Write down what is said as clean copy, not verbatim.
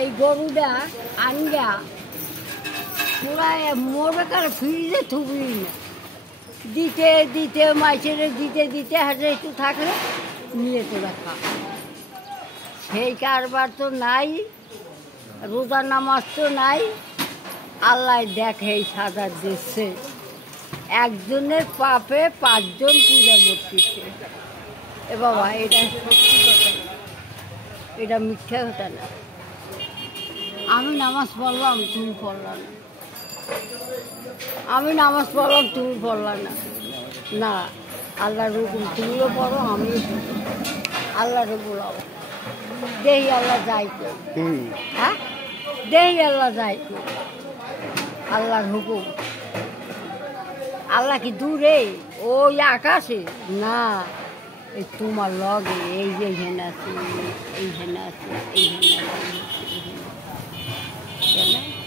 এই গরুটা আনগা পুরা মরবে কার ফ্রিজে থুবি না দিতে দিতে মাইসেরে দিতে দিতে হাতে একটু থাকলে নিয়ে তোরা খা। সেই কারবার তো নাই, রোজা নামাজ তো নাই। আল্লাহ দেখে এই সাজা দিচ্ছে, একজনের পাপে পাঁচজন পূজা মরতেছে। এ বাবা, এটা সত্যি কথা, এটা মিথ্যা কথা না। আমি নামাজ পড়লাম, তুমি পড়লাম না। আমি নামাজ পড়লাম, তুমি পড়লাম না। না, আল্লাহর হুকুম তুমিও পড়ো, আমিও পড়ো। আল্লাহরে বলাও, দেহি আল্লাহ যাই তো। হ্যাঁ, দেহি আল্লাহ যাই তো। আল্লাহর হুকুম, আল্লাহ কি দূরে ওই আকাশে? না, এই তোমার লগে, এই যে হেনা আছে, এই হেনা আছে, এই হেনা আছে, এই হেনা আছে।